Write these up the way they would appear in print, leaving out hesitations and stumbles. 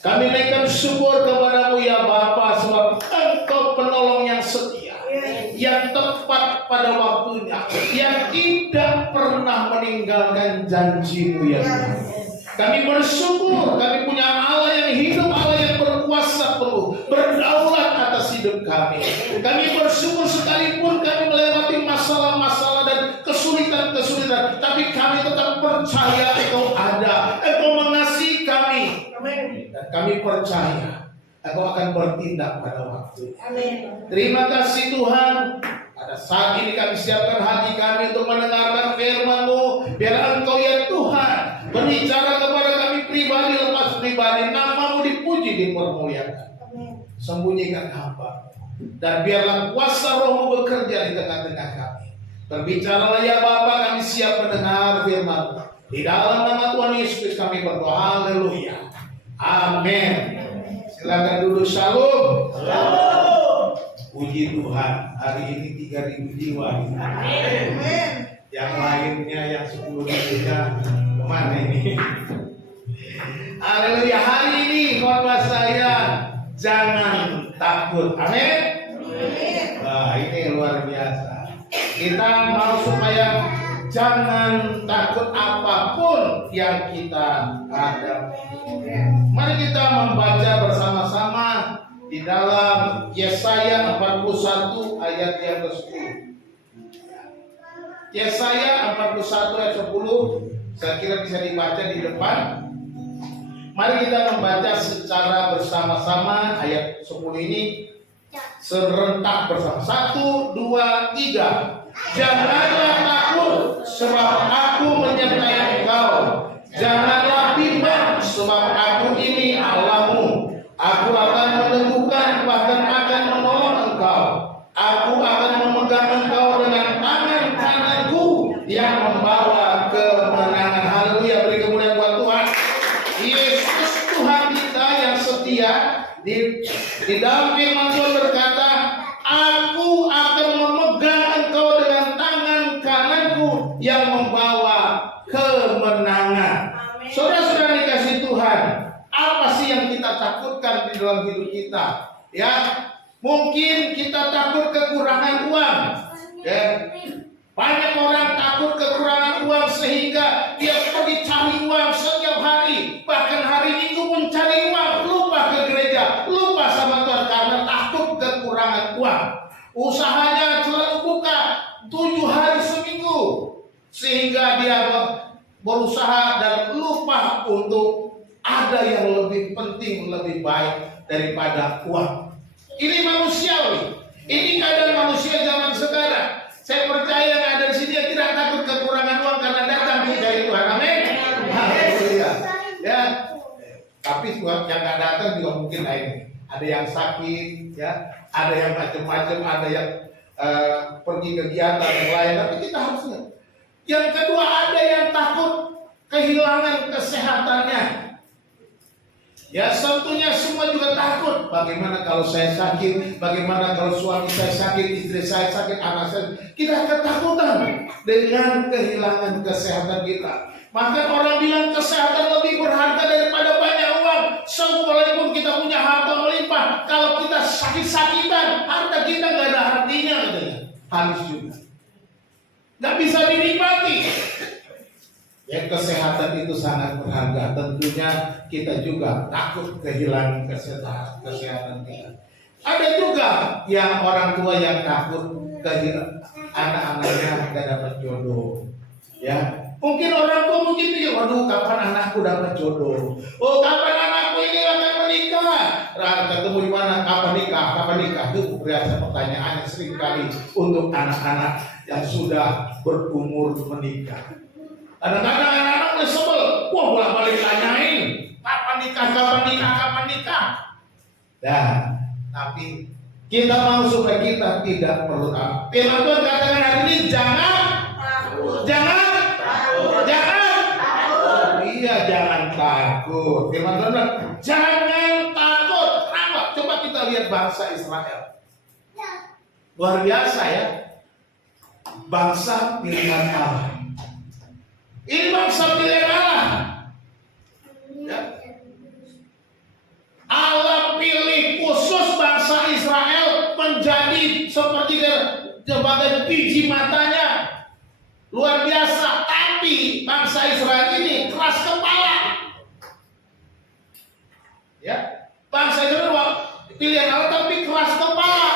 Kami naikkan syukur kepadamu ya Bapa, sebab Engkau penolong yang setia, yang tepat pada waktunya, yang tidak pernah meninggalkan janji-Mu ya Tuhan. Kami bersyukur, kami punya Allah yang hidup, Allah yang berkuasa penuh, berdaulat atas hidup kami. Kami bersyukur sekalipun kami melewati masalah-masalah dan kesulitan-kesulitan, tapi kami tetap percaya Engkau ada, Engkau mengasihi kami. Dan kami percaya Engkau akan bertindak pada waktunya. Terima kasih Tuhan. Pada saat ini kami siapkan hati kami untuk mendengarkan firman-Mu. Biar Engkau ya Tuhan berbicara kepada kami pribadi lepas pribadi. Nama-Mu dipuji, dipermuliakan. Sembunyikan hamba. Dan biarlah kuasa Roh-Mu bekerja di tengah-tengah kami. Berbicaralah ya Bapa, kami siap mendengar firman-Mu. Di dalam nama Tuhan Yesus kami berdoa. Haleluya. Amin. Silakan duduk. Shalom. Shalom. Puji Tuhan. Hari ini 3.000 jiwa. Amin. Yang lainnya yang 10.000 kemana ini? Haleluya. Hari ini khotbah saya jangan takut. Amin. Wah, ini luar biasa. Kita mau supaya jangan takut apapun yang kita hadapi. Mari kita membaca bersama-sama di dalam Yesaya 41 ayat yang ke-10. Yesaya 41 ayat 10, saya kira bisa dibaca di depan. Mari kita membaca secara bersama-sama ayat 10 ini serentak bersama. 1, 2, 3. Janganlah takut, sebab aku menyertai engkau. Janganlah bimbang, sebab aku ini Allahmu. Aku akan meneguhkan, bahkan akan menolong engkau. Aku akan memegang engkau dengan tangan kananku yang membawa kemenangan. Haleluya, beri kemuliaan buat Tuhan. Yesus Tuhan kita yang setia di dalam firman Tuhan berkata, aku akan memegang engkau dengan tangan kananku yang membawa kemenangan. Saudara-saudara dikasih Tuhan, apa sih yang kita takutkan di dalam hidup kita? Ya, mungkin kita takut kekurangan uang. Ya. Banyak orang takut kekurangan uang sehingga dia pergi cari uang setiap hari. Bahkan hari Minggu pun cari uang, lupa ke gereja, lupa sama Tuhan karena takut kekurangan uang. Usahanya selalu buka 7 hari seminggu sehingga dia berusaha dan lupa untuk ada yang lebih penting, lebih baik daripada uang. Ini manusiawi. Ini keadaan manusia zaman sekarang. Saya percaya yang ada di sini tidak takut kekurangan uang karena datang dari Tuhan. Amin. Haleluya. Ya. Tapi yang nggak datang juga mungkin lain. Ada yang sakit, ya. Ada yang macam-macam, ada yang pergi kegiatan yang lain. Tapi kita harus ingat. Yang kedua, ada yang takut kehilangan kesehatannya. Ya tentunya semua juga takut. Bagaimana kalau saya sakit? Bagaimana kalau suami saya sakit, istri saya sakit, anak saya? Kita ketakutan dengan kehilangan kesehatan kita. Maka orang bilang kesehatan lebih berharga daripada banyak uang. Walaupun kita punya harta melimpah, kalau kita sakit-sakitan, harta kita nggak ada artinya katanya. Halus juga. Nggak bisa dinikmati. Ya, kesehatan itu sangat berharga. Tentunya kita juga takut kehilangan kesehatan kita. Ada juga yang orang tua yang takut kehilangan anak-anaknya tidak dapat jodoh. Ya, mungkin orang tua mungkin pikir, waduh, kapan anakku dapat jodoh? Oh, kapan anakku ini akan menikah? Ketemu di mana? Kapan nikah? Kapan nikah? Itu biasa pertanyaan yang sering kali untuk anak-anak yang sudah berumur menikah. Kadang-kadang anak-anak mulai sebel, wah bolak-balik tanyain, kapan nikah, kapan nikah, kapan nikah. Nah, tapi kita mau supaya kita tidak perlu takut. Firman Tuhan katakan hari ini jangan takut. Iya, jangan takut. Firman Tuhan bilang, jangan takut. Kenapa? Coba kita lihat bangsa Israel. Luar biasa ya. Bangsa pilihan Allah. Ini bangsa pilihan Allah. Ya. Allah pilih khusus bangsa Israel menjadi seperti sebagai biji matanya. Luar biasa. Tapi bangsa Israel ini keras kepala. Ya. Bangsa Israel pilihan Allah tapi keras kepala.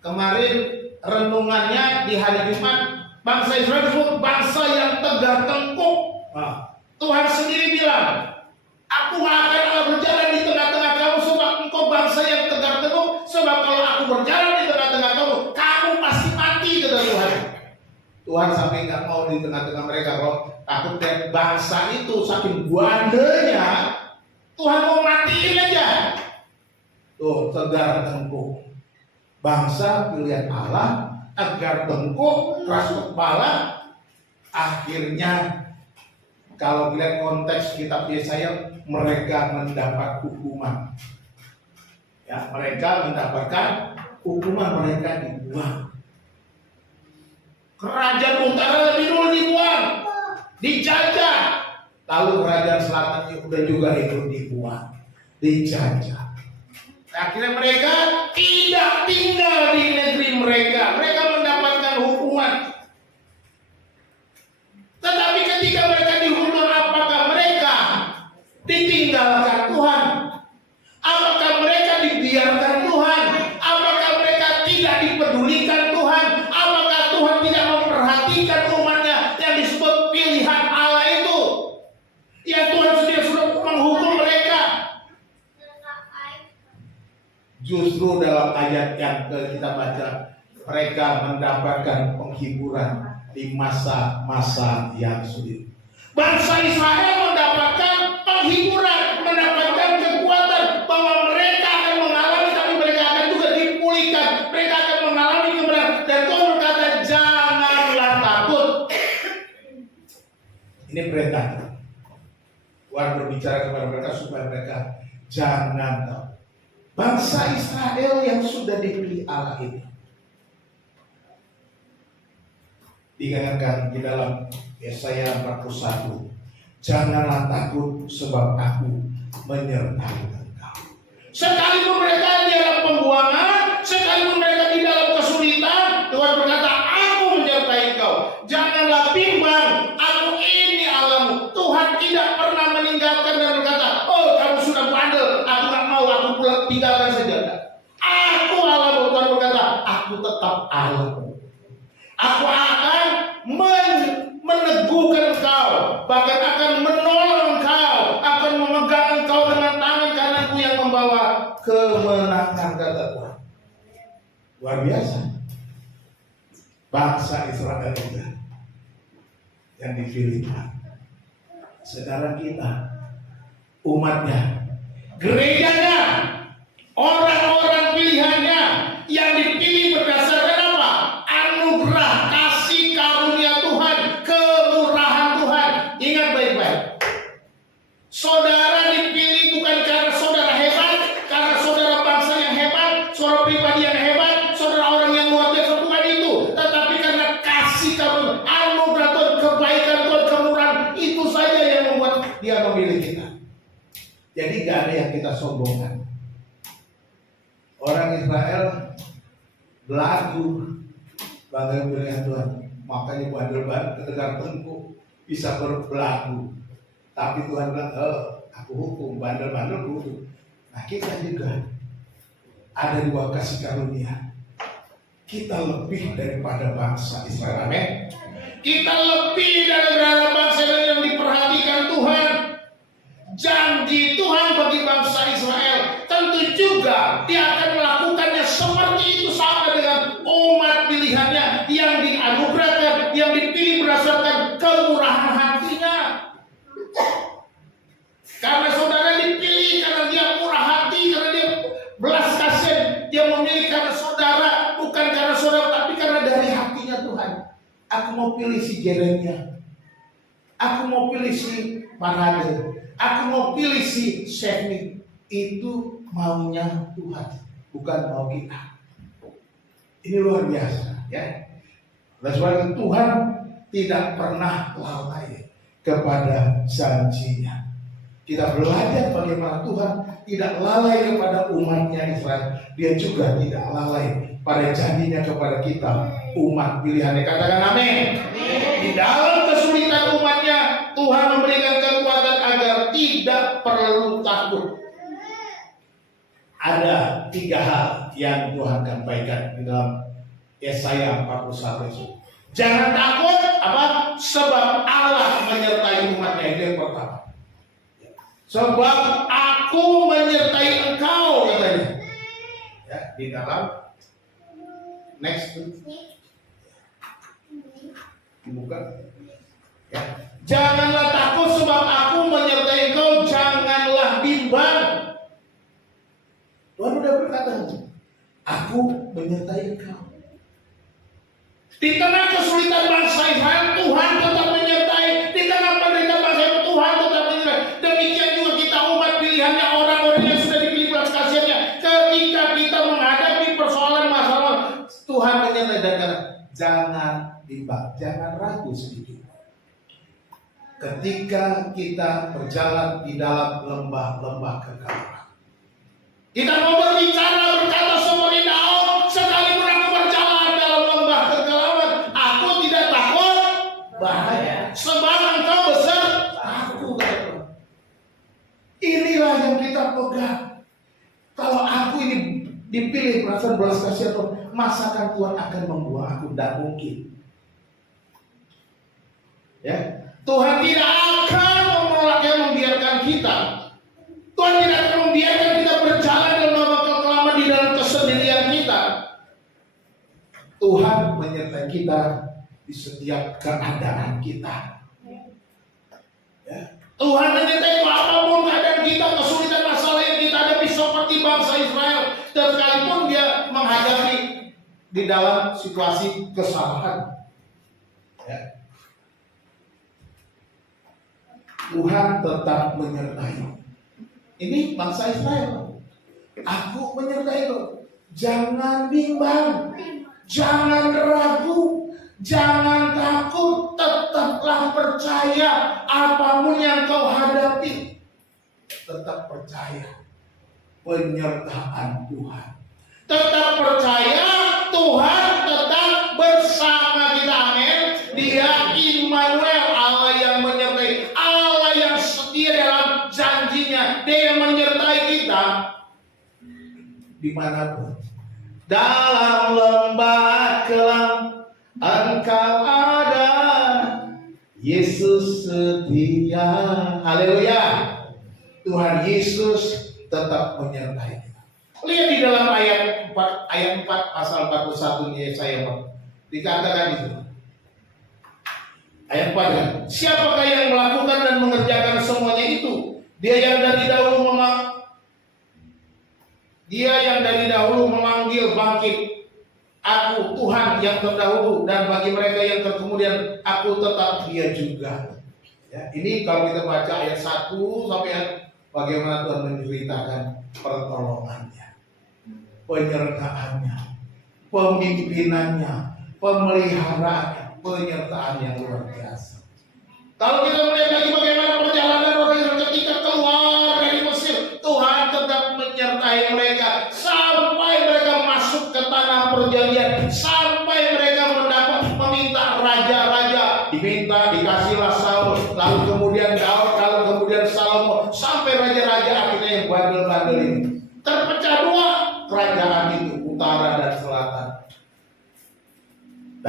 Kemarin renungannya di hari Jumat, bangsa Israel disebut bangsa yang tegar tengkuk. Tuhan sendiri bilang, aku akan berjalan di tengah-tengah kamu sebab engkau bangsa yang tegar tengkuk. Sebab kalau aku berjalan di tengah-tengah kamu, kamu pasti mati, kata Tuhan. Tuhan sampai nggak mau di tengah-tengah mereka, kalau takut dan bangsa itu saking bandenya, Tuhan mau matiin aja. Tuh, tegar tengkuk. Bangsa pilihan Allah, tegar tengkuk, keras kepala. Akhirnya kalau lihat konteks kitab Yesaya, mereka mendapat hukuman. Ya, mereka mendapatkan hukuman, mereka dibuang. Kerajaan utara lebih dulu dibuang, dijajah. Lalu kerajaan selatan juga ikut dibuang, dijajah. Akhirnya mereka tidak tinggal di negeri mereka. Mereka mendapatkan hukuman. Tetapi ketika mereka dihukum, apakah mereka ditinggalkan Tuhan? Apakah mereka dibiarkan Tuhan? Apakah mereka tidak dipedulikan Tuhan? Apakah Tuhan tidak memperhatikan umatnya yang disebut pilihan Allah itu? Ya, Tuhan sendiri sudah menghukum mereka. Justru dalam ayat yang kita baca, mereka mendapatkan penghiburan di masa-masa yang sulit. Bangsa Israel mendapatkan penghiburan, mendapatkan kekuatan bahwa mereka akan mengalami, tapi mereka akan juga dipulihkan. Mereka akan mengalami kemenangan. Dan Tuhan berkata, janganlah takut. Ini perintah. Tuhan berbicara kepada mereka supaya mereka jangan takut. Bangsa Israel yang sudah dipilih Allah ini dikatakan di dalam Yesaya 41, janganlah takut sebab aku menyertai engkau. Sekalipun mereka di dalam pembuangan, sekalipun mereka di dalam kesulitan, Tuhan berkata, aku menyertai engkau. Janganlah bimbang, aku ini Allahmu. Tuhan tidak pernah meninggalkan dan berkata, oh kamu sudah bandel, aku gak mau, aku tinggalkan saja. Aku Allahmu. Tuhan berkata, aku tetap Allahmu. Aku akan meneguhkan engkau, bahkan akan menolong engkau, akan memegang engkau dengan tangan kananku yang membawa kemenangan, kata Tuhan. Luar biasa. Bangsa Israel itu yang dipilih Tuhan. Saudara kita, umatnya, gerejanya, orang-orang pilihannya yang dipilih berdasarkan apa? Anugerah, kasih karunia Tuhan, kemurahan Tuhan. Ingat baik-baik, saudara dipilih Dia memilih kita. Jadi gak ada yang kita sombongkan. Orang Israel belagu bangga pilihan Tuhan. Makanya bandel-bandel kedengar tengkuk bisa berbelagu. Tapi Tuhan bilang, aku hukum, bandel-bandel hukum. Nah kita juga ada dua kasih karunia. Kita lebih daripada bangsa Israel. Amin. Kita lebih daripada bangsa yang diperhatikan Tuhan. Janji Tuhan bagi bangsa Israel tentu juga Dia akan melakukannya seperti itu sama dengan umat pilihannya yang dianugerahkan, yang dipilih berdasarkan kemurahan hatinya. Karena saudara dipilih karena Dia murah hati, karena Dia belas kasihan, Dia memilih karena saudara, bukan karena saudara, tapi karena dari hatinya Tuhan. Aku mau pilih si Jeremia, aku mau pilih si Parade, aku mau pilih si Shefni. Itu maunya Tuhan, bukan mau kita. Ini luar biasa, ya. Dan sebab Tuhan tidak pernah lalai kepada janjinya. Kita belajar bagaimana Tuhan tidak lalai kepada umatnya Israel. Dia juga tidak lalai pada janjinya kepada kita, umat pilihannya. Katakan amin. Di dalam kesulitan umatnya, Tuhan memberikan kekuatan agar tidak perlu takut. Ada 3 hal yang Tuhan sampaikan di dalam Yesaya 41 itu. Jangan takut, apa? Sebab Allah menyertai umatnya. Itu yang pertama. Sebab aku menyertai engkau, katanya. Ya, di dalam next dibuka. Ya. Janganlah takut sebab aku menyertai engkau, janganlah bimbang. Tuhan sudah berkata, aku menyertai engkau. Di tengah kesulitan bangsa Israel, Tuhan tetap menyertai. Di tengah penderitaan bangsa Israel, Tuhan tetap menyertai. Demikian juga kita umat pilihannya, orang-orang yang sudah dipilih belas kasihannya. Ketika kita menghadapi persoalan masalah, Tuhan menyertai dan kata, jangan bimbang, jangan ragu sedikit. Ketika kita berjalan di dalam lembah-lembah kegelapan, kita mau berbicara, berkata seperti Daud, sekalipun aku berjalan dalam lembah kegelapan, aku tidak takut bahaya, sebab engkau besertaku. Inilah yang kita pegang. Kalau aku ini dipilih berdasarkan belas kasihan Tuhan, masakan Tuhan akan membuang aku? Tidak mungkin. Ya, Tuhan tidak akan membiarkan kita. Tuhan tidak akan membiarkan kita berjalan dalam lembah kegelapan di dalam kesendirian kita. Tuhan menyertai kita di setiap keadaan kita. Ya. Tuhan menyertai apapun keadaan kita, kesulitan masalah yang kita hadapi seperti bangsa Israel. Dan sekalipun dia menghadapi di dalam situasi kesalahan. Ya. Tuhan tetap menyertai. Ini bangsa Israel. Aku menyertai lo. Jangan bimbang, jangan ragu, jangan takut. Tetaplah percaya apapun yang kau hadapi. Tetap percaya penyertaan Tuhan. Tetap percaya Tuhan tetap bersama kita. Amin. Dia Immanuel, Allah yang menyertai, Allah yang setia dalam janjinya. Dia yang menyertai kita dimanapun. Dalam lembah kelam engkau ada, Yesus setia. Haleluya. Tuhan Yesus tetap menyertai kita. Lihat di dalam ayat 4 pasal 41 Yesaya 4 dikatakan itu. Ayat 4 kan, siapakah yang melakukan dan mengerjakan semuanya itu? Dia yang dari dahulu memanggil bangkit. Aku Tuhan yang terdahulu, dan bagi mereka yang terkemudian aku tetap Dia juga. Ya, ini kalau kita baca ayat 1 sampai ayat bagaimana Tuhan menceritakan pertolongannya, penyertaannya, pemimpinannya, pemeliharaannya, penyertaan yang luar biasa. Kalau kita melihat lagi bagaimana perjalanan orang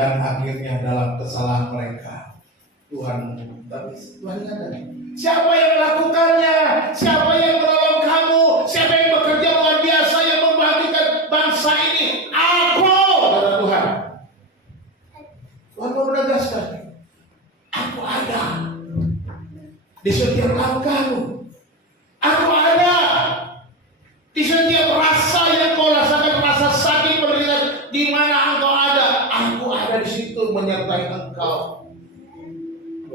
dan akhirnya dalam kesalahan mereka Tuhan ingatkan, siapa yang melakukannya, siapa yang menolong kamu, siapa yang bekerja luar biasa yang membagikan bangsa ini, aku, kata Tuhan. Tuhan mau menegaskan, aku ada di setiap langkahmu, aku ada di setiap rasa yang kau rasakan, rasa sakit penderitaan, di mana engkau ada, aku ada di situ menyertai engkau.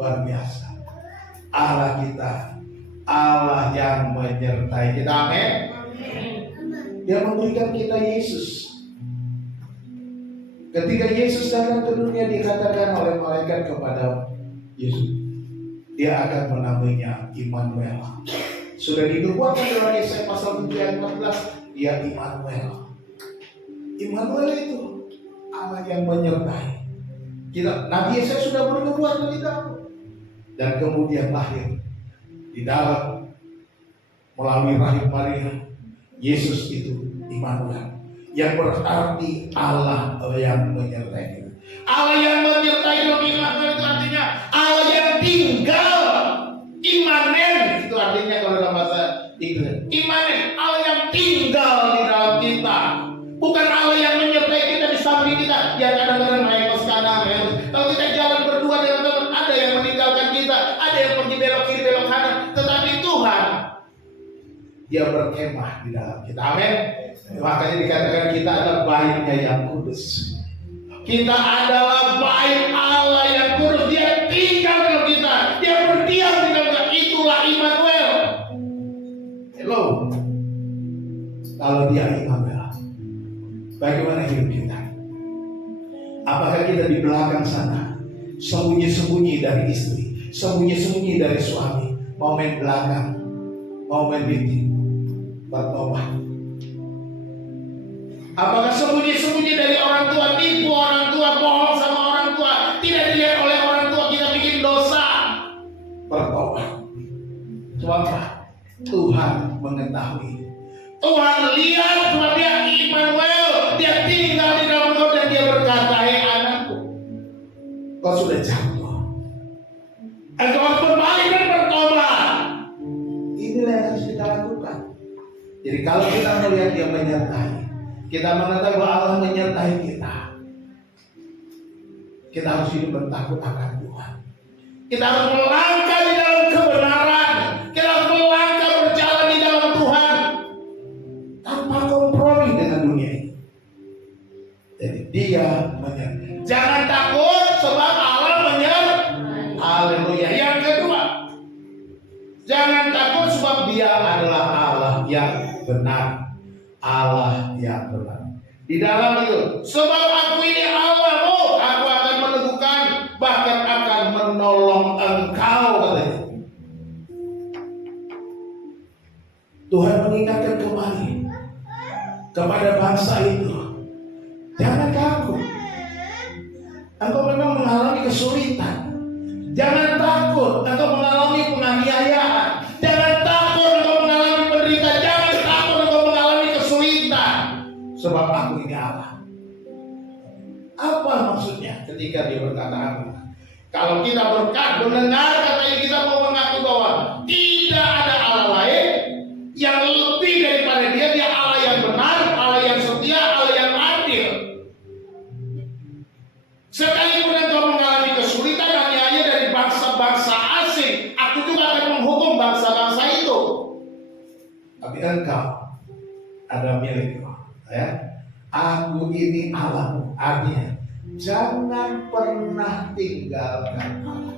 Luar biasa. Allah kita, Allah yang menyertai kita. Amin. Dia memberikan kita Yesus. Ketika Yesus datang ke dunia, dikatakan oleh malaikat kepada Yesus, dia akan menamainya Immanuel. Sudah dinubuatkan dalam Yesaya pasal 7 ayat 14, dia Immanuel. Immanuel itu Allah yang menyertai kita. Nabi Yesaya sudah bernubuat lebih dahulu. Dan kemudian lahir di dalam melalui rahim Maria, Yesus itu Immanuel, yang berarti Allah yang menyertai kita. Allah yang menyertai dalam Immanuel itu artinya Allah yang tinggal. Imanen itu artinya kalau dalam bahasa Inggris, imanen, Allah yang tinggal di dalam kita, bukan Allah yang menyertai kita di samping kita. Ya kadang-kadang mengekos kanan, kalau kita jalan berdua dengan teman, ada yang meninggalkan kita, ada yang pergi belok kiri belok kanan, tetapi Tuhan, dia berkemah di dalam kita. Amin. Makanya dikatakan kita adalah baitnya yang kudus. Kita adalah bait Allah yang kudus. Dia tinggal dalam kita, dia berdiam di dalam kita. Itulah Immanuel. Hello. Kalau dia Immanuel, bagaimana hidup kita? Apakah kita di belakang sana sembunyi-sembunyi dari istri, sembunyi-sembunyi dari suami, mau main belakang, mau main binti, bertobat? Apakah sembunyi-sembunyi dari orang tua, tipu orang tua, bohong sama orang tua, tidak dilihat oleh orang tua, kita bikin dosa, bertobat? Sebab Tuhan mengetahui, Tuhan lihat, sebab dia Immanuel, dia tinggal di dalam kau, dan dia berkata, hei anakku, kau sudah jatuh, engkau harus berbalik dan bertobat. Inilah yang harus kita lakukan. Jadi kalau kita melihat dia menyertai, kita mengetahui bahwa Allah menyertai kita, kita harus hidup bertakut akan Tuhan. Kita harus melangkah di dalam kebenaran, kita harus melangkah berjalan di dalam Tuhan tanpa kompromi dengan dunia ini. Jadi dia menyertai. Jangan takut sebab Allah menyertai. Haleluya. Yang kedua, jangan takut sebab dia adalah Allah yang benar. Allah yang benar. Di dalam itu, sebab aku ini Allahmu, aku akan meneguhkan, bahkan akan menolong engkau, katanya. Tuhan mengingatkan kembali kepada bangsa itu, jangan takut. Engkau memang mengalami kesulitan. Jangan takut, engkau mengalami penganiayaan. Jangan takut, engkau mengalami penderitaan. Jangan takut, engkau mengalami kesulitan. Sebab aku ini Allah. Apa maksudnya ketika dia berkata aku? Kalau kita mendengar kata ini, kita mau mengaku bahwa tidak ada Allah lain yang lebih daripada dia. Dia Allah yang benar, Allah yang setia, Allah yang adil. Sekalipun engkau mengalami kesulitan aniaya dari bangsa-bangsa asing, aku juga akan menghukum bangsa-bangsa itu. Tapi engkau ada milikku, ya. Aku ini Allahmu. Artinya, jangan pernah tinggalkan Allah.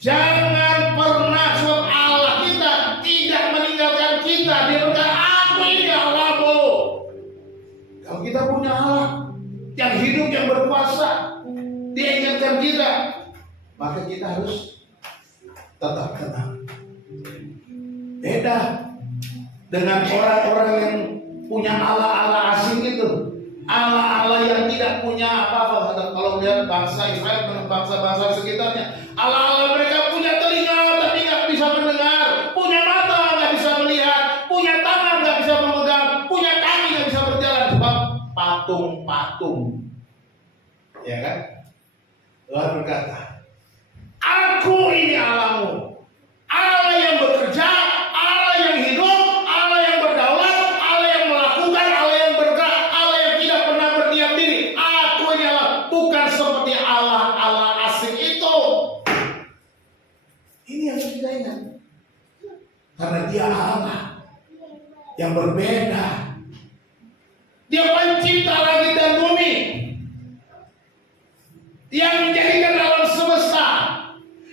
Jangan pernah, sebab Allah kita tidak meninggalkan kita. Dia berkata, aku ini Allahmu. Kalau kita punya Allah yang hidup, yang berkuasa, dia ingatkan kita, maka kita harus tetap tenang. Beda dengan orang-orang yang punya Allah-Allah asing itu, Allah-Allah yang tidak punya apa-apa. Kalau melihat bangsa Israel dan bangsa-bangsa sekitarnya, Allah-Allah mereka punya telinga tapi nggak bisa mendengar, punya mata nggak bisa melihat, punya tangan nggak bisa memegang, punya kaki nggak bisa berjalan, sebab patung-patung, ya kan? Tuhan berkata, Aku ini Allahmu, Allah yang bekerja, Allah yang hidup, Allah yang berdaulat, Allah yang melakukan, Allah yang bergerak, Allah yang tidak pernah berdiam diri. Aku ini Allah, bukan seperti Allah asing itu. Ini yang kita ingat. Karena dia Allah yang berbeda. Dia pencipta langit dan bumi, yang menjadikan alam semesta,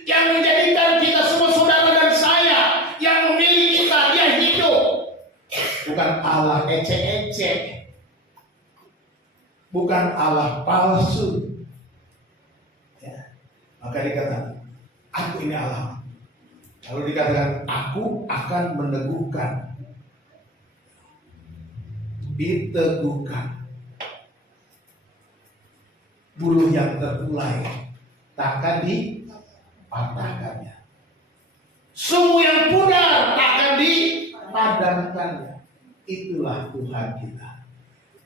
yang menjadikan kita semua saudara dan saya, yang memilih kita, dia hidup. Bukan Allah ecek-ecek, bukan Allah palsu. Ya. Maka dikatakan, aku ini Allah. Lalu dikatakan, aku akan meneguhkan. Diteguhkan. Buluh yang terulai takkan dipatahkannya. Sumur yang pudar takkan dipadamkannya. Itulah Tuhan kita.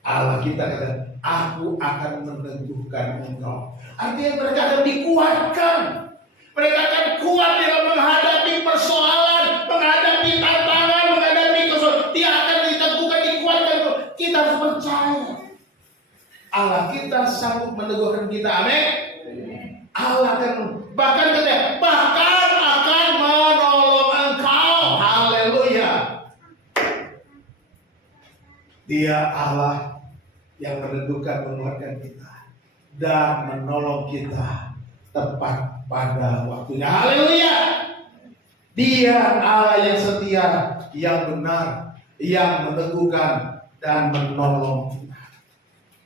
Allah kita kata, aku akan meneguhkan engkau. Artinya mereka akan dikuatkan. Mereka akan kuat dalam menghadapi persoalan, menghadapi tantangan, menghadapi kesulitan. Dia akan diteguhkan, dikuatkan. Kita harus percaya. Allah kita sanggup meneguhkan kita. Amin. Allah akan bahkan akan menolong engkau. Haleluya. Dia Allah yang meneguhkan, menguatkan kita dan menolong kita tepat pada waktunya. Haleluya. Dia Allah yang setia, yang benar, yang meneguhkan dan menolong kita.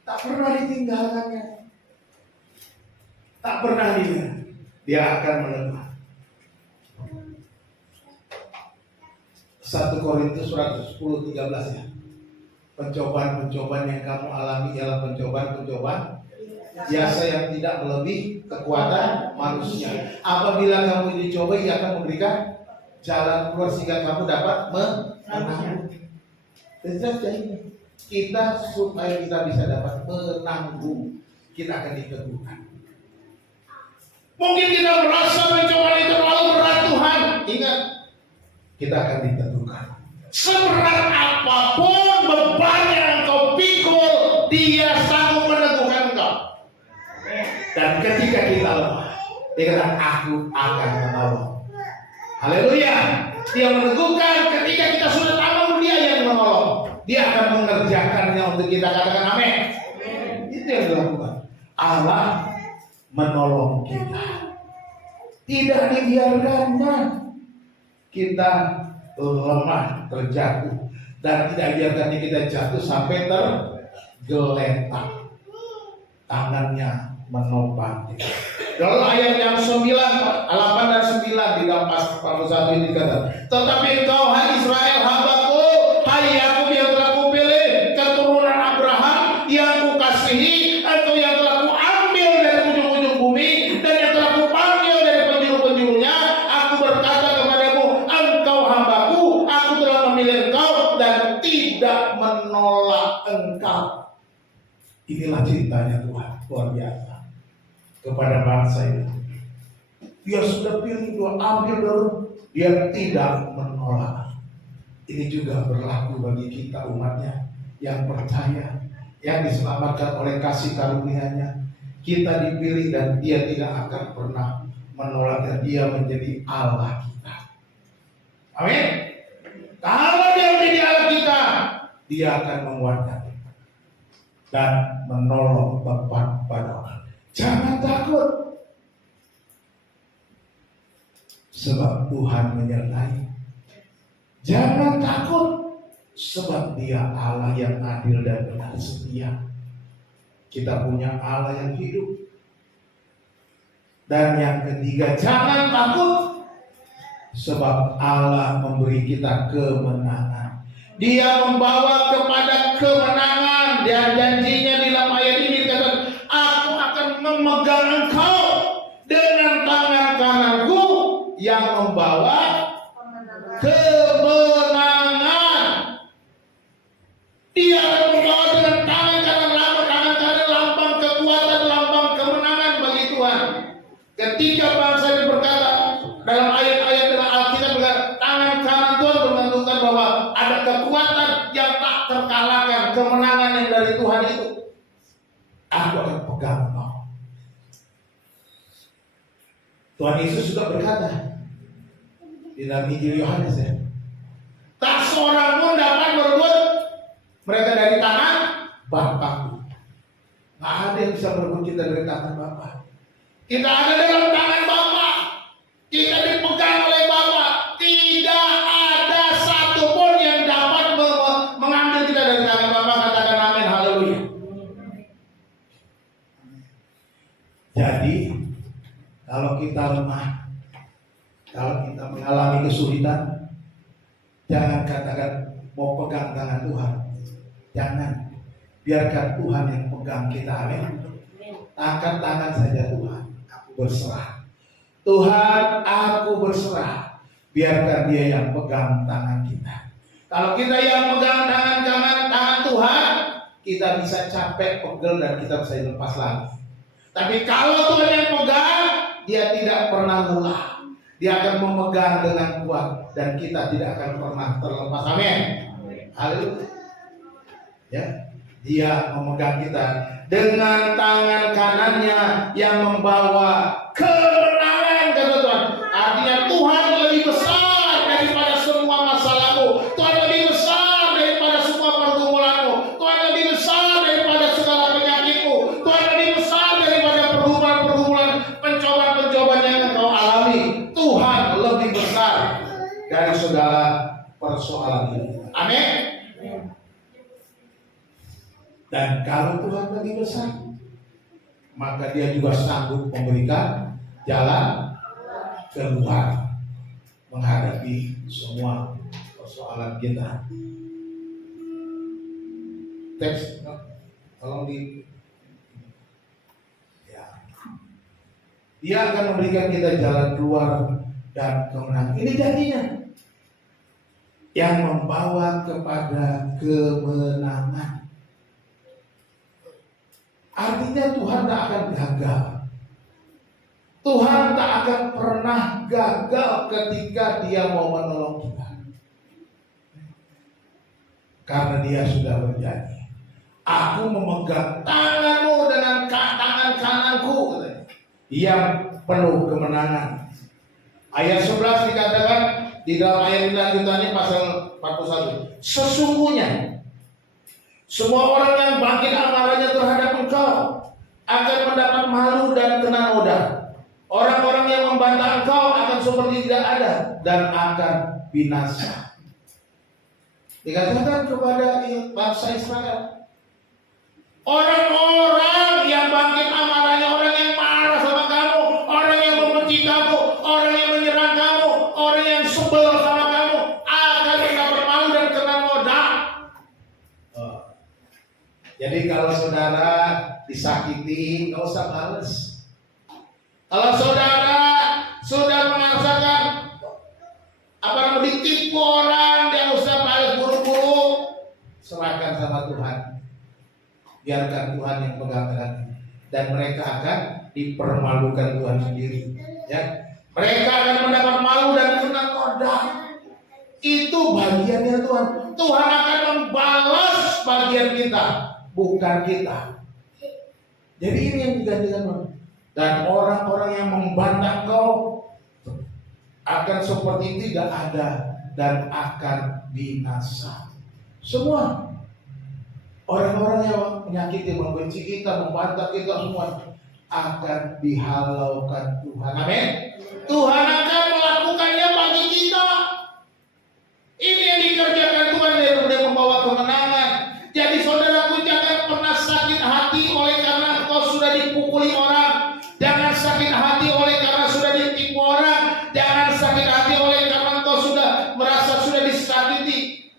Tak pernah ditinggalkannya. Tak pernah dia akan meneguhkan. 1 Korintus 10:13 ya. Pencobaan-pencobaan yang kamu alami ialah pencobaan-pencobaan biasa yang tidak melebihi kekuatan manusia. Apabila kamu dicoba, ia akan memberikan jalan keluar sehingga kamu dapat menanggung. Kita supaya kita bisa dapat menanggung, kita akan diteguhkan. Mungkin kita merasa pencobaan itu terlalu berat Tuhan. Ingat, kita akan diteguhkan. Seberat apapun beban yang engkau pikul, dia sanggup meneguhkan engkau. Dan ketika kita lemah, dia kata, aku akan menolong. Haleluya. Dia meneguhkan ketika kita sudah tanggung, dia yang menolong. Dia akan mengerjakannya untuk kita. Katakan amin. Itu yang dilakukan. Allah menolong kita. Tidak dibiarkannya kita lemah, terjatuh, dan tidak dibiarkannya kita jatuh sampai tergeletak. Tangannya menopang kita. Lalu ayat yang 9, 8 dan 9 di dalam pasal 41 ini dikatakan, tetapi engkau hai Israel hambaku, hai Yakub yang telah kupilih, keturunan Abraham yang kukasihi, engkau yang telah kuambil dari ujung-ujung bumi dan yang telah kupanggil dari penjuru-penjurunya, aku berkata kepadamu, engkau hambaku, aku telah memilih engkau dan tidak menolak engkau. Inilah ceritanya Tuhan, luar biasa kepada bangsa ini. Dia sudah pilih, dia ambil dulu, dia tidak menolak. Ini juga berlaku bagi kita umatnya yang percaya, yang diselamatkan oleh kasih karunia-Nya. Kita dipilih dan dia tidak akan pernah menolak, dan dia menjadi Allah kita. Amin. Kalau dia menjadi Allah kita, dia akan menguatkan dan menolong tepat pada orang. Jangan takut, sebab Tuhan menyertai. Jangan takut, sebab Dia Allah yang adil dan benar setia. Kita punya Allah yang hidup. Dan yang ketiga, jangan takut, sebab Allah memberi kita kemenangan. Dia membawa kepada kemenangan, dan janjinya di dalam ayat ini dikatakan, aku akan memegang engkau dengan tangan kananku yang membawa kemenangan. Dia akan membawa dengan tangan kanan lambang, tangan kanan lambang kekuatan, lambang kemenangan bagi Tuhan. kemenangan yang dari Tuhan itu, aku akan pegang kau. Tuhan Yesus juga berkata di dalam Injil Yohanes, ya, tak seorang pun dapat merebut mereka dari tangan Bapakku. Nggak ada yang bisa merebut kita dari tangan Bapa. Kita ada dalam tangan Bapa. Kita dipegang oleh Bapa. Tidak ada satupun yang dapat mengambil kita dari tangan Bapa. Katakan amin, haleluya. Jadi kalau kita lemah, kalau kita mengalami kesulitan, jangan katakan mau pegang tangan Tuhan. Jangan. Biarkan Tuhan yang pegang kita. Amin. Angkat tangan saja, Tuhan. Aku berserah. Tuhan, aku berserah. Biarkan Dia yang pegang tangan kita. Kalau kita yang pegang tangan Tuhan, kita bisa capek, pegel, dan kita bisa lepas lagi. Tapi kalau Tuhan yang pegang, Dia tidak pernah lelah. Dia akan memegang dengan kuat dan kita tidak akan pernah terlepas. Amin. Haleluya. Ya, Dia memegang kita dengan tangan kanannya yang membawa kemenangan, kata Tuhan. Artinya Tuhan lebih besar daripada semua masalahmu. Tuhan lebih besar daripada semua pergumulanmu. Tuhan lebih besar daripada segala penyakitmu. Tuhan lebih besar daripada pergumulan-pergumulan, pencobaan-pencobaan yang engkau alami. Tuhan lebih besar dari segala persoalan ini. Amin. Dan kalau Tuhan lebih besar, maka Dia juga sanggup memberikan jalan keluar menghadapi semua persoalan kita. Teks, tolong di. Ya. Dia akan memberikan kita jalan keluar dan kemenangan. Ini janjinya yang membawa kepada kemenangan. Artinya Tuhan tak akan gagal. Tuhan tak akan pernah gagal ketika Dia mau menolong kita. Karena Dia sudah berjanji, aku memegang tanganmu dengan tangan kananku, yang penuh kemenangan. Ayat 11 dikatakan di dalam ayat lanjutannya pasal 41. Sesungguhnya semua orang yang bangkit amarahnya terhadap engkau akan mendapat malu dan kena noda. Orang-orang yang membantah engkau akan seperti tidak ada dan akan binasa. Dikatakan kepada bangsa Israel, orang-orang yang bangkit amarahnya, orang yang marah sama kamu, orang yang membenci kamu, orang yang menyerang kamu, orang yang sebel sama kamu, akan mendapat malu dan kena noda. Jadi kalau saudara disakiti, nggak usah balas. Kalau saudara sudah merasakan ditipu orang, dia usah balas buru-buru. Serahkan sama Tuhan. Biarkan Tuhan yang pegang tangan, dan mereka akan dipermalukan Tuhan sendiri. Ya, mereka akan mendapat malu dan kena noda. Itu bagiannya Tuhan. Tuhan akan membalas bagian kita, bukan kita. Jadi ini yang digantikan. Dan orang-orang yang membantah kau akan seperti tidak ada dan akan binasa. Semua orang-orang yang menyakiti, membenci kita, membantah kita, semua akan dihalaukan Tuhan. Amin. Tuhan akan melakukannya bagi kita. Ini yang dikerjakan Tuhan, dia membawa kemenangan. Jadi saudaraku, jangan pernah sakit hati oleh karena engkau sudah dipukuli orang. Jangan sakit hati oleh karena sudah ditipu orang. Jangan sakit hati oleh karena engkau sudah merasa sudah disakiti.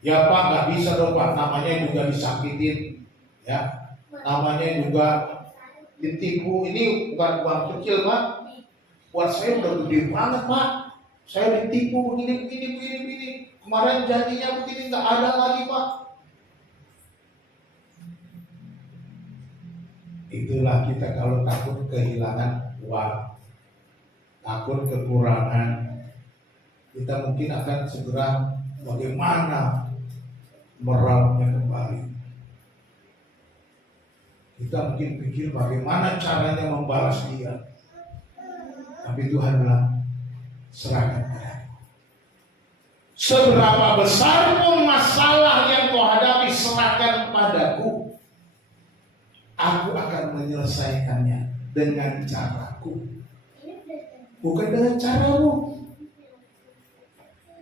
Ya Pak, nggak bisa dong Pak, namanya juga disakitin, ya, namanya juga ditipu. Ini bukan uang kecil Pak, buat saya udah gede banget Pak. Saya ditipu begini. Kemarin janjinya begini, nggak ada lagi Pak. Itulah kita kalau takut kehilangan uang, takut kekurangan, kita mungkin akan segera bagaimana merauhnya kembali. Kita mungkin pikir bagaimana caranya membalas dia. Tapi Tuhan bilang, serahkan padaku. Seberapa besar pun masalah yang kau hadapi, serahkan padaku. Aku akan menyelesaikannya dengan caraku. Bukan dengan caramu.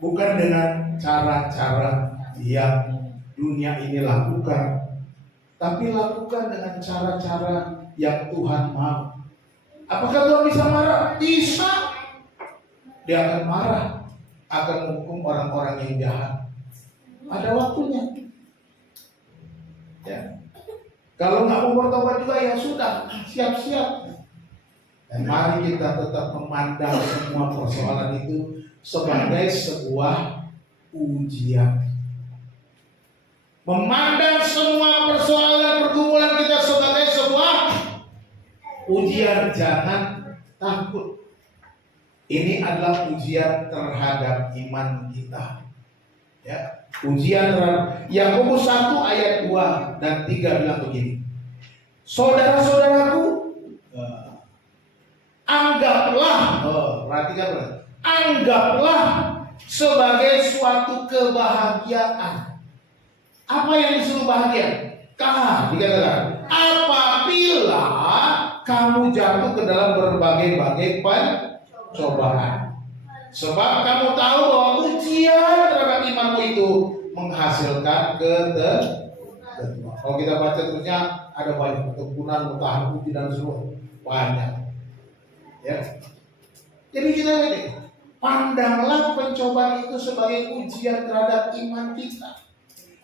Bukan dengan cara-cara yang dunia ini lakukan. Tapi lakukan dengan cara-cara yang Tuhan mau. Apakah Tuhan bisa marah? Bisa. Dia akan marah, akan menghukum orang-orang yang jahat. Ada waktunya. Ya. Kalau nggak mau bertobat juga ya sudah, siap-siap. Dan mari kita tetap memandang semua persoalan itu sebagai sebuah ujian. Memandang semua persoalan pergumulan kita sebagai sebuah ujian. Jangan takut. Ini adalah ujian terhadap iman kita. Ya, ujian terhadap Yakobus 1 ayat 2 dan 3 bilang begini. Saudara-saudaraku, anggaplah sebagai suatu kebahagiaan. Apa yang disebut bahagia? Dikatakan apabila kamu jatuh ke dalam berbagai-bagai pencobaan. Sebab kamu tahu bahwa ujian terhadap imanmu itu menghasilkan keteguhan. Kalau kita baca terusnya ada banyak ketekunan, bertahan uji dan seluruh banyak. Ya. Jadi kita lihat, pandanglah pencobaan itu sebagai ujian terhadap iman kita.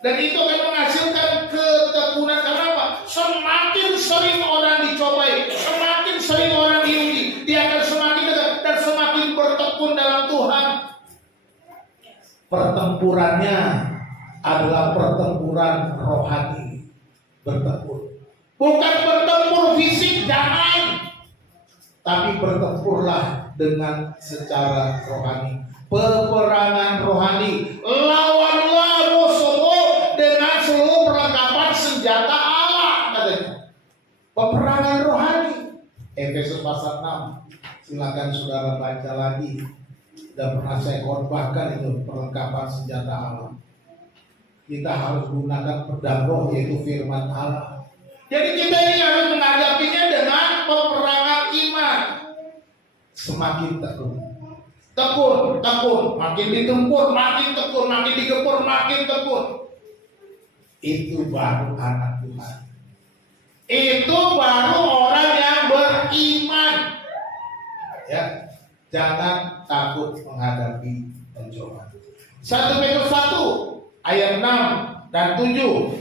Dan itu akan menghasilkan ketekunan. Karena apa? Semakin sering orang dicobai, semakin sering orang diuji, dia akan semakin dekat dan semakin bertekun dalam Tuhan. Pertempurannya adalah pertempuran rohani. Bertempur. Bukan bertempur fisik, jangan. Tapi bertempurlah dengan secara rohani. Peperangan rohani. Lawanlah musuhmu dengan seluruh perlengkapan senjata Allah, katanya. Peperangan rohani. Efesus pasal 6. Silakan saudara baca lagi. Sudah pernah saya khotbahkan itu perlengkapan senjata Allah. Kita harus gunakan pedang roh, yaitu firman Allah. Jadi kita ini harus menghadapinya dengan peperangan iman. Semakin tekun, makin ditempur, makin tekun, makin digempur, makin tekun. Itu baru anak Tuhan. Itu baru orang yang beriman. Ya, jangan takut menghadapi pencobaan. 1 Petrus 1 ayat 6 dan 7.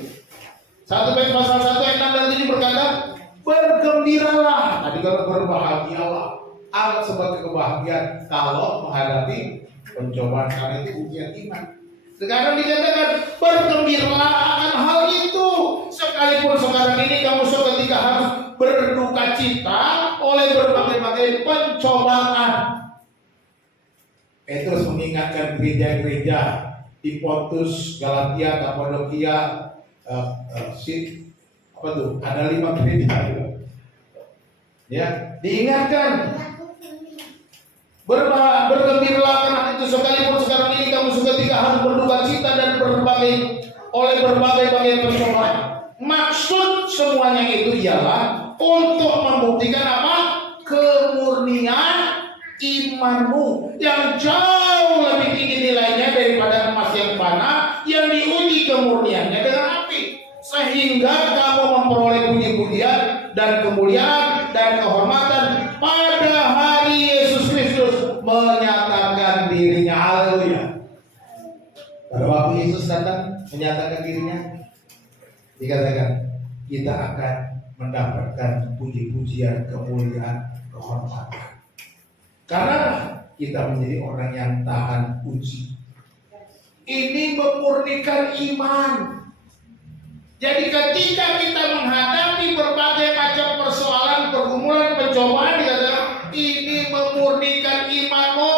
1 Petrus pasal 1 ayat 6 dan 7 berkata, bergembiralah. Tadi kalau berbahagialah. Anggap sebagai kebahagiaan kalau menghadapi pencobaan, karena itu ujian iman. Sekarang dikatakan bergembiralah akan hal itu. Sekalipun sekarang ini kamu seketika harus berduka cita oleh berbagai-bagai pencobaan. Petrus mengingatkan gereja-gereja di Pontus, Galatia, Kapadokia, ada 5 gereja. Ya, diingatkan. Bergembiralah karena itu sekalipun sekarang ini kamu seketika harus berduka cita dan oleh berbagai pencobaan. Maksud semuanya itu ialah untuk membuktikan apa? Kemurnian imanmu yang jauh lebih tinggi nilainya daripada emas yang fana yang diuji kemurniannya dengan api, sehingga kamu memperoleh puji-pujian dan kemuliaan dan kehormatan pada hari Yesus Kristus menyatakan dirinya. Haleluya. Pada waktu Yesus datang menyatakan dirinya, dikatakan kita akan mendapatkan puji-pujian, kemuliaan, kehormatan. Karena kita menjadi orang yang tahan uji. Ini memurnikan iman. Jadi ketika kita menghadapi berbagai macam persoalan, pergumulan, pencobaan, dikatakan ini memurnikan imanmu.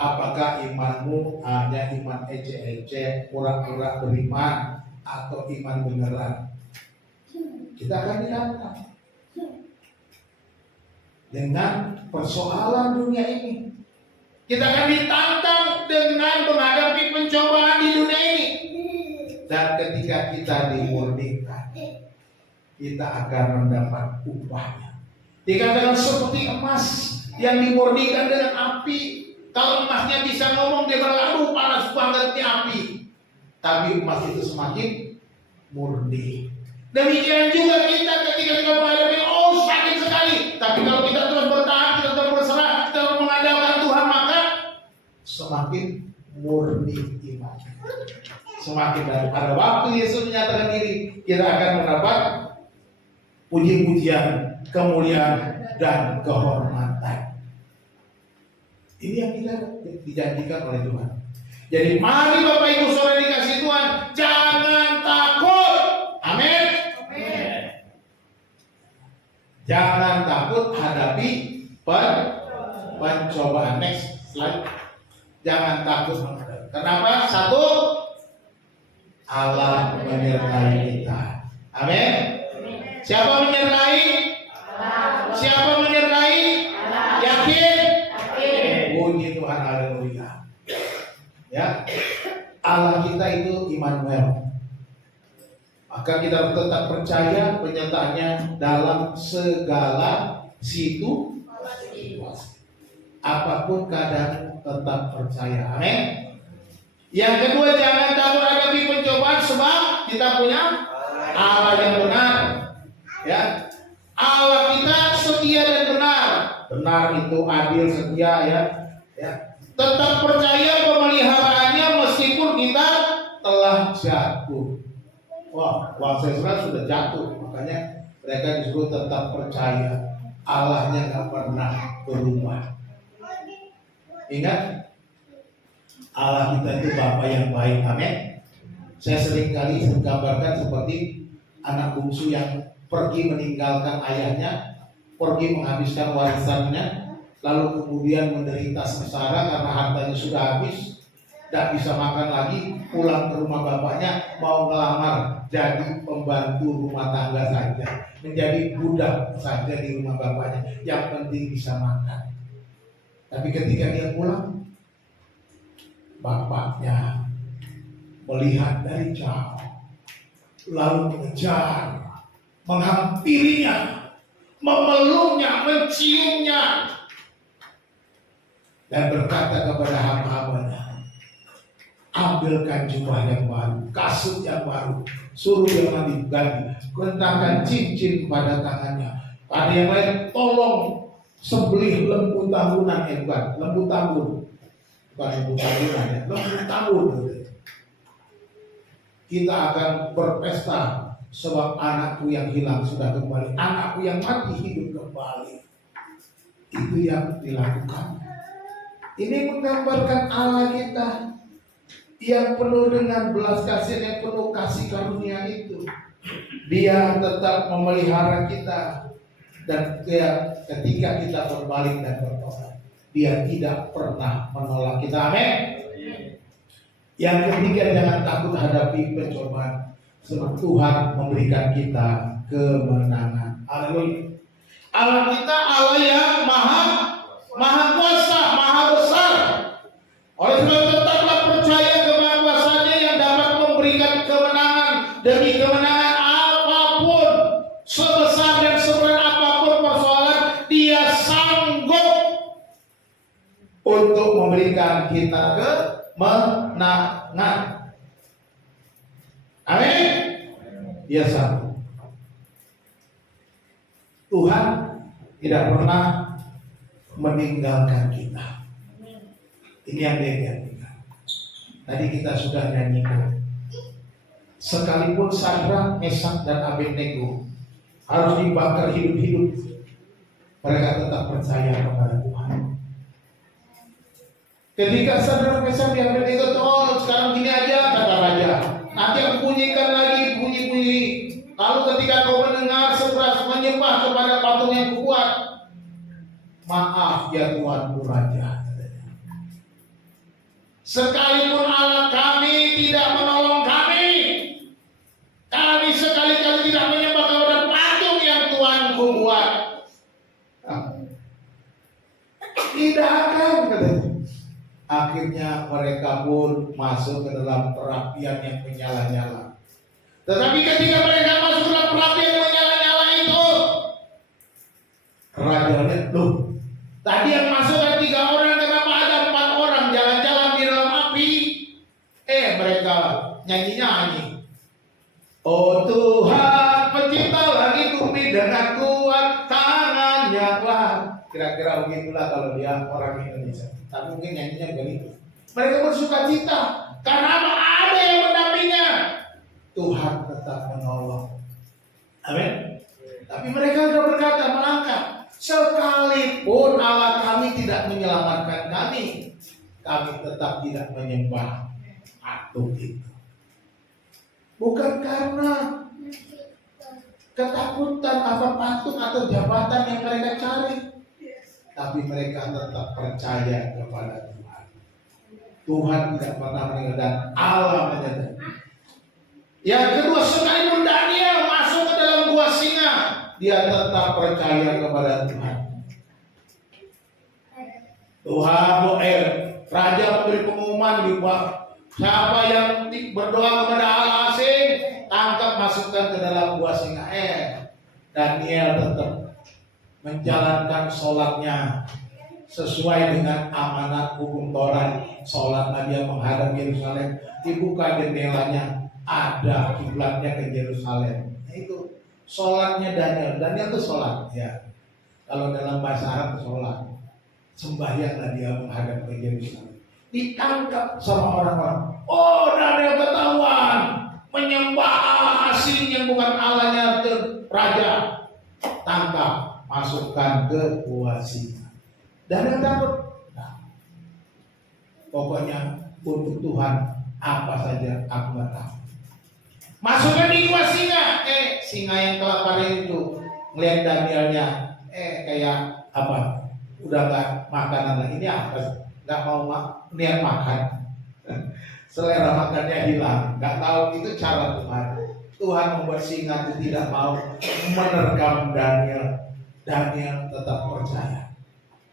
Apakah imanmu hanya iman ece-ece, pura-pura beriman, atau iman beneran? Kita akan ditantang dengan persoalan dunia ini. Kita akan ditantang dengan menghadapi pencobaan di dunia ini. Dan ketika kita dimurnikan, kita akan mendapat upahnya. Dikatakan seperti emas yang dimurnikan dengan api. Kalau emasnya bisa ngomong, dia berlalu panas banget di api. Tapi emas itu semakin murni. Demikian juga kita ketika kita menghadapi, oh sakit sekali. Tapi kalau kita terus bertahan, kita terus berserah, kita terus mengandalkan Tuhan, maka semakin murni iman. Semakin pada waktu Yesus menyatakan diri, kita akan mendapat puji-pujian, kemuliaan, dan kehormatan. Ini yang kita dijanjikan oleh Tuhan. Jadi mari Bapak Ibu Saudara dikasih Tuhan, jangan takut. Amin. Jangan takut hadapi pencobaan. Next slide. Jangan takut. Kenapa? Satu, Allah menyertai kita. Amin. Siapa menyertai? Siapa menyertai? Yakin? Puji Tuhan, haleluya. Ya, Allah kita itu Immanuel. Maka kita tetap percaya penyertaannya dalam segala situasi. Apapun keadaan tetap percaya. Amin. Yang kedua, jangan takut hadapi pencobaan sebab kita punya Allah yang benar. Ya, Allah kita setia dan benar. Benar itu adil, setia, ya. Tetap percaya pemeliharaannya meskipun kita telah jatuh. Wah, bangsa Israel sudah jatuh, makanya mereka disuruh tetap percaya Allahnya gak pernah berubah. Ingat, Allah kita itu Bapa yang baik. Amin. Saya sering kali gambarkan seperti anak bungsu yang pergi meninggalkan ayahnya, pergi menghabiskan warisannya, lalu kemudian menderita sengsara karena hartanya sudah habis, tidak bisa makan lagi, pulang ke rumah bapaknya, mau ngelamar jadi pembantu rumah tangga saja, menjadi budak saja di rumah bapaknya, yang penting bisa makan. Tapi ketika dia pulang, bapaknya melihat dari jauh, lalu mengejar, menghampirinya, memeluknya, menciumnya, dan berkata kepada hamba-hambanya, ambilkan jubah yang baru, kasut yang baru, suruh dia mandi ganti, kenakan cincin pada tangannya. Pada yang lain, tolong sembelih lembu tambunan, lembu tambun, bukan lembu tambunan, ya, lembu tambun. Kita akan berpesta sebab anakku yang hilang sudah kembali, anakku yang mati hidup kembali. Itu yang dilakukan. Ini menggambarkan Allah kita yang penuh dengan belas kasihan, yang penuh kasih karunia itu. Dia tetap memelihara kita, dan dia, ketika kita berbalik dan bertobat, dia tidak pernah menolak kita. Amin. Yang ketiga, jangan takut hadapi pencobaan, sebab Tuhan memberikan kita kemenangan. Haleluya. Allah kita Allah yang maha kuasa, maha besar. Oleh sebab itu tetaplah percaya kemahakuasaannya yang dapat memberikan kemenangan demi kemenangan. Apapun, sebesar dan seberat apapun persoalan, dia sanggup untuk memberikan kita kemenangan. Amin. Dia sanggup. Tuhan tidak pernah meninggalkan kita. Ini yang dia nyanyikan. Tadi kita sudah nyanyikan. Sekalipun Sadrak, Mesak, dan Abednego harus dibakar hidup-hidup, mereka tetap percaya kepada Tuhan. Ketika Sadrak, Mesak, dan Abednego, oh sekarang gini aja, kata raja, nanti aku bunyikan lagi bunyi-bunyi. Lalu ketika kau mendengar sekeras menyembah kepada patung yang kuat, maaf ya Tuanku Raja. Sekalipun Allah kami tidak menolong kami, kami sekali-kali tidak menyembah kepada patung yang Tuhanku buat. Tidak akan, katanya. Akhirnya mereka pun masuk ke dalam perapian yang menyala-nyala. Tetapi ketika mereka masuk ke dalam perapian yang menyala-nyala itu, raja lihat, loh, tadi yang masuk ada 3 orang, kenapa ada 4 orang jalan-jalan di dalam api? Mereka nyanyi-nyanyi. Oh Tuhan, pencipta langit bumi dengan kuat tangannya lah. Kira-kira begitulah kalau dia orang Indonesia. Tapi mungkin nyanyinya begitu. Mereka bersuka cita karena ada yang mendampinginya. Tuhan tetap menolong. Amin. Tapi mereka sudah berkata, melangkah. Sekalipun Allah kami tidak menyelamatkan kami, kami tetap tidak menyembah patung itu. Bukan karena ketakutan apa patung atau jabatan yang mereka cari, tapi mereka tetap percaya kepada Tuhan. Tuhan tidak pernah meninggal dan Allah menyertai. Yang kedua, sekalipun Daniel masuk ke dalam gua singa, dia tetap percaya kepada Tuhan. Tuhan, raja memberi pengumuman di bawah, siapa yang berdoa kepada Allah asing, tangkap masukkan ke dalam gua singa. Daniel tetap menjalankan sholatnya sesuai dengan amanat hukum Taurat. Sholatnya dia menghadap Yerusalem, dibuka jendelanya, ada kiblatnya ke Yerusalem. Itu sholatnya Daniel. Daniel itu sholat ya. Kalau dalam bahasa Arab itu sholat. Sembahyanglah dia menghadap ke Yerusalem. Ditangkap sama orang-orang. Oh, Daniel ketahuan menyembah Allah asing yang bukan Allahnya raja. Tangkap, masukkan ke gua singa. Daniel takut. Nah, pokoknya untuk Tuhan apa saja aku nggak tahu. Masukkan di gua singa. Singa yang kelaparan itu melihat Danielnya, kayak apa? Udah nggak makanan lagi. Ini apa? Nggak mau niat makan. Selera makannya hilang. Nggak tahu itu cara Tuhan. Tuhan membuat singa itu tidak mau menerkam Daniel. Daniel tetap percaya.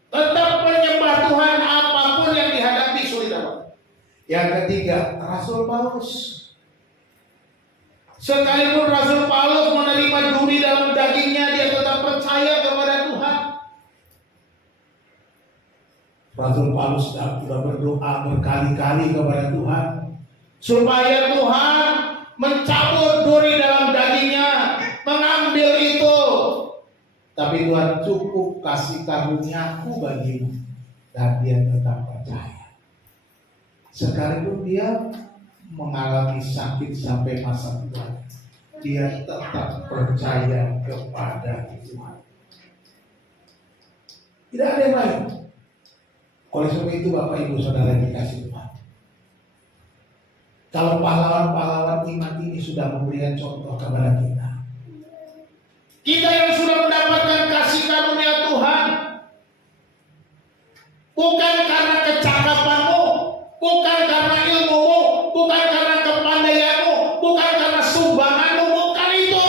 Tetap menyembah Tuhan apapun yang dihadapi sulit apa. Yang ketiga, Rasul Paulus. Sekalipun Rasul Paulus menerima duri dalam dagingnya, dia tetap percaya kepada Tuhan. Rasul Paulus sudah berdoa berkali-kali kepada Tuhan supaya Tuhan mencabut duri dalam dagingnya, mengambil itu. Tapi Tuhan, cukup kasih karuniaku bagimu. Dan dia tetap percaya. Sekalipun dia mengalami sakit sampai masa tua, dia tetap percaya kepada Tuhan. Tidak ada yang lain. Oleh sebab itu Bapak Ibu Saudara yang dikasihi Tuhan, kalau pahlawan-pahlawan iman ini sudah memberikan contoh kepada kita, kita yang sudah mendapatkan kasih karunia Tuhan, bukan karena kecakapanmu, bukan karena ilmumu, bukan karena kepandaianmu, bukan karena sumbanganmu, bukan itu,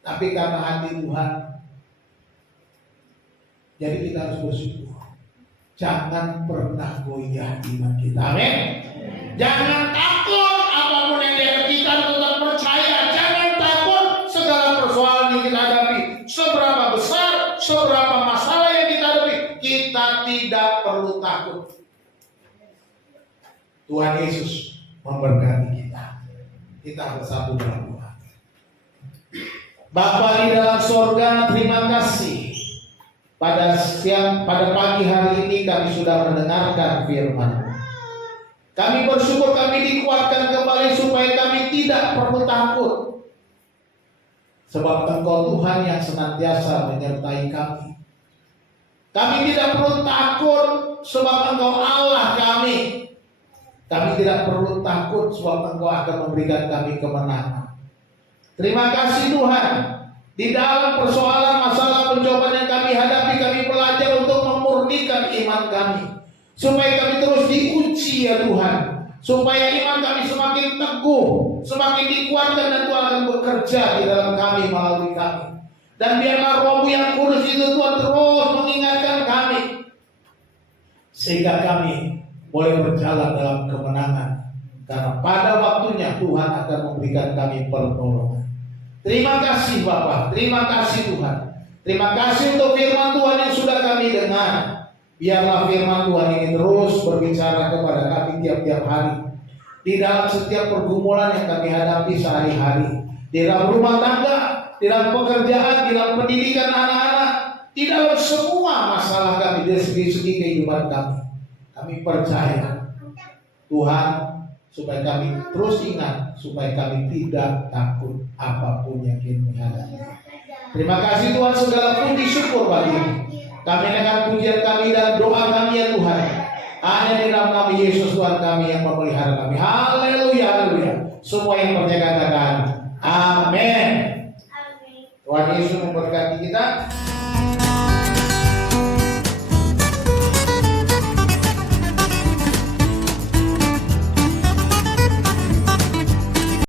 tapi karena hati Tuhan. Jadi kita harus bersyukur. Jangan pernah goyah iman kita. Amin. Jangan takut apapun yang dihadapi, kita tetap percaya. Jangan takut segala persoalan yang kita hadapi, seberapa besar, seberapa masalah yang kita hadapi, kita tidak perlu takut. Tuhan Yesus memberkati kita. Kita bersatu berdoa. Bapa di dalam sorga, terima kasih. Pada pagi hari ini kami sudah mendengarkan firman. Kami bersyukur kami dikuatkan kembali supaya kami tidak perlu takut. Sebab Engkau Tuhan yang senantiasa menyertai kami. Kami tidak perlu takut sebab Engkau Allah kami. Kami tidak perlu takut sebab Engkau akan memberikan kami kemenangan. Terima kasih Tuhan. Di dalam persoalan masalah pencobaan yang kami hadapi, kami belajar untuk memurnikan iman kami. supaya kami terus diuji ya Tuhan, supaya iman kami semakin teguh, semakin dikuatkan, dan Tuhan akan bekerja di dalam kami melalui kami. Dan biarlah Roh-Mu yang kudus itu Tuhan terus mengingatkan kami, sehingga kami boleh berjalan dalam kemenangan, karena pada waktunya Tuhan akan memberikan kami pertolongan. Terima kasih Bapa, terima kasih Tuhan, terima kasih untuk firman Tuhan yang sudah kami dengar. Biarlah firman Tuhan ini terus berbicara kepada kami tiap-tiap hari, di dalam setiap pergumulan yang kami hadapi sehari-hari, di dalam rumah tangga, di dalam pekerjaan, di dalam pendidikan anak-anak, di dalam semua masalah kami, dari segi-segi kehidupan kami. Kami percaya Tuhan, supaya kami terus ingat, supaya kami tidak takut apapun yang kami hadapi. Terima kasih Tuhan, segala puji syukur bagi kami dengan pujian kami dan doa kami ya Tuhan, hanya di dalam nama Yesus Tuhan kami yang memelihara kami. Haleluya, haleluya. Semua yang percaya katakan amin. Tuhan Yesus memberkati kita.